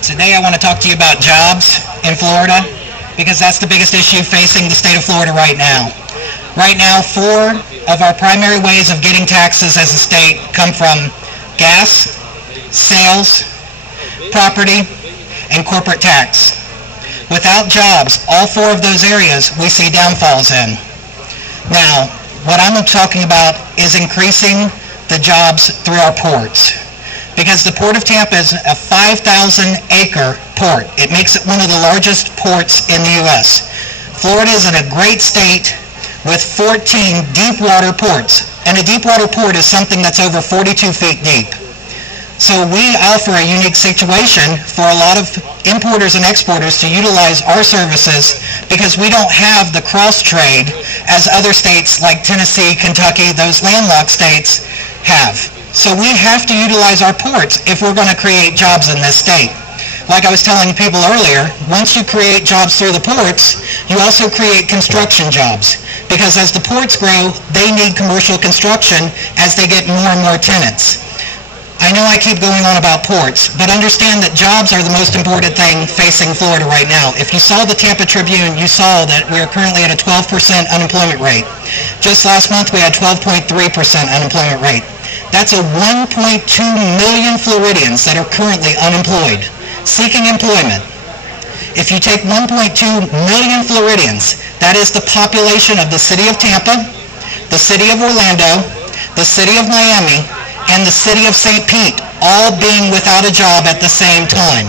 Today I want to talk to you about jobs in Florida because that's the biggest issue facing the state of Florida right now. Right now, 4 of our primary ways of getting taxes as a state come from gas, sales, property, and corporate tax. Without jobs, all 4 of those areas we see downfalls in. Now, what I'm talking about is increasing the jobs through our ports. Because the Port of Tampa is a 5,000-acre port. It makes it one of the largest ports in the U.S. Florida is in a great state with 14 deep water ports. And a deep water port is something that's over 42 feet deep. So we offer a unique situation for a lot of importers and exporters to utilize our services because we don't have the cross-trade as other states like Tennessee, Kentucky, those landlocked states have. So we have to utilize our ports if we're going to create jobs in this state. Like I was telling people earlier, once you create jobs through the ports, you also create construction jobs. Because as the ports grow, they need commercial construction as they get more and more tenants. I know I keep going on about ports, but understand that jobs are the most important thing facing Florida right now. If you saw the Tampa Tribune, you saw that we are currently at a 12% unemployment rate. Just last month, we had 12.3% unemployment rate. That's a 1.2 million Floridians that are currently unemployed, seeking employment. If you take 1.2 million Floridians, that is the population of the city of Tampa, the city of Orlando, the city of Miami, and the city of St. Pete, all being without a job at the same time.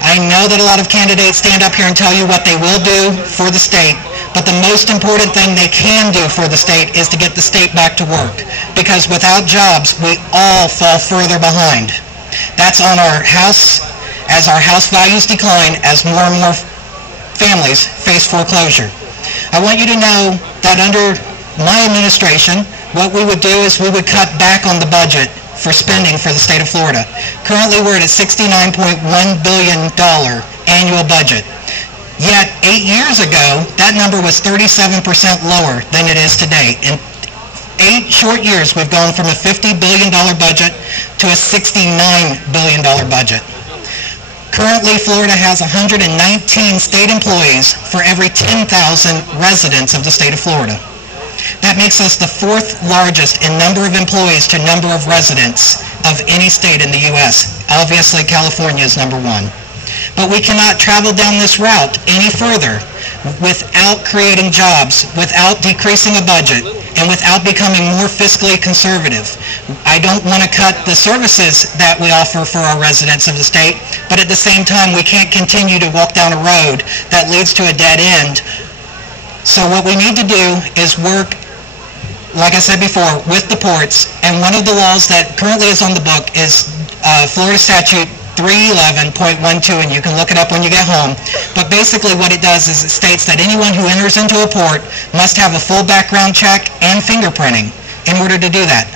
I know that a lot of candidates stand up here and tell you what they will do for the state, but the most important thing they can do for the state is to get the state back to work. Because without jobs, we all fall further behind. That's on our house, as our house values decline, as more and more families face foreclosure. I want you to know that under my administration, what we would do is we would cut back on the budget for spending for the state of Florida. Currently, we're at a $69.1 billion annual budget. Yet, 8 years ago, that number was 37% lower than it is today. In 8 short years, we've gone from a $50 billion budget to a $69 billion budget. Currently, Florida has 119 state employees for every 10,000 residents of the state of Florida. That makes us the 4th largest in number of employees to number of residents of any state in the U.S. Obviously, California is number 1. But we cannot travel down this route any further without creating jobs, without decreasing a budget, and without becoming more fiscally conservative. I don't want to cut the services that we offer for our residents of the state, but at the same time, we can't continue to walk down a road that leads to a dead end. So what we need to do is work, like I said before, with the ports. And one of the laws that currently is on the book is Florida Statute 311.12, and you can look it up when you get home. But basically what it does is it states that anyone who enters into a port must have a full background check and fingerprinting in order to do that.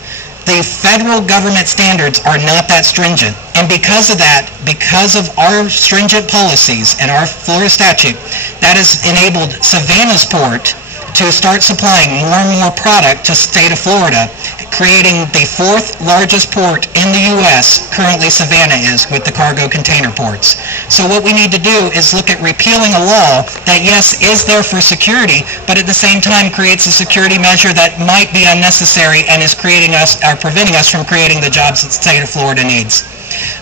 The federal government standards are not that stringent. And because of that, because of our stringent policies and our Florida statute, that has enabled Savannah's port to start supplying more and more product to the state of Florida, creating the 4th largest port in the U.S. Currently, Savannah is, with the cargo container ports. So what we need to do is look at repealing a law that, yes, is there for security, but at the same time creates a security measure that might be unnecessary and is preventing us from creating the jobs that the state of Florida needs.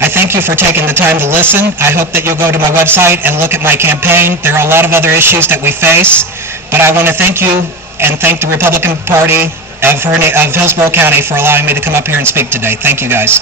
I thank you for taking the time to listen. I hope that you'll go to my website and look at my campaign. There are a lot of other issues that we face, but I want to thank you and thank the Republican Party of Hillsborough County for allowing me to come up here and speak today. Thank you, guys.